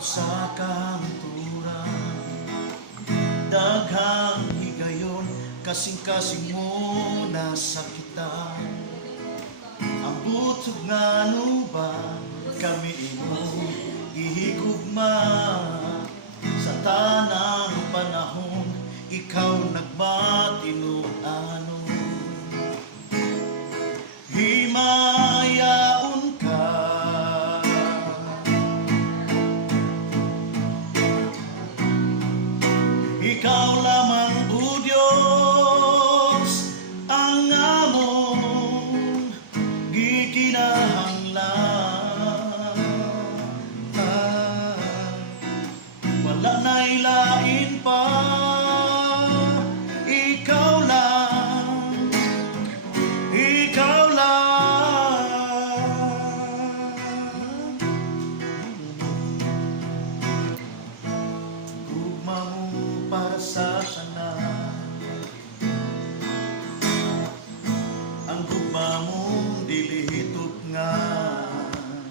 sa kanturan, daghang higayon, kasing-kasing mo nasakitan. Ang butog nga ba kami imo ihigugma, sa tanang panahon ikaw nagmatinuan. Himayaon ka, ikaw lamang o Diyos ang among gikinahanglan. Wala na'y lain pa, ikaw lang, ikaw lang. Gugma mo para sa tanan, ang gugma mong dili tugnagan,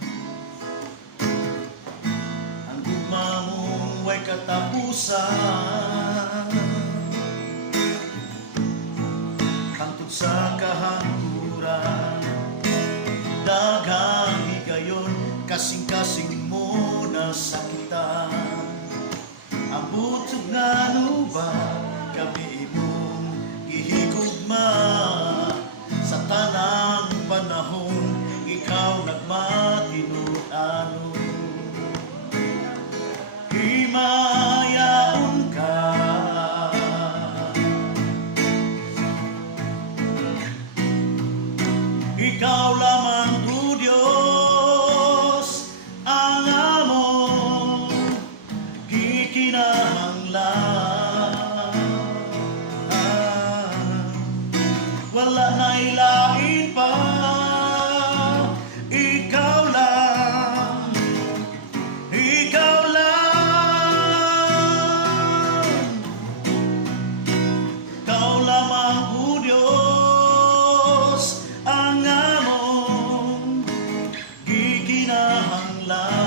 ang gugma mong way katapusan. Hangtod sa kahanturan, daghang higayon, kasing-kasing mo nasakitan. Ang butog nga ba kami imong ihigugma, sa tanang panahon ikaw nagmatinuan. Himayaon ka, ikaw lamang o Diyos ang among gikinahanglan. Wala na'y lain pa, ikaw lang, ikaw lang. Ikaw lamang o Diyos ang among gikinahanglan.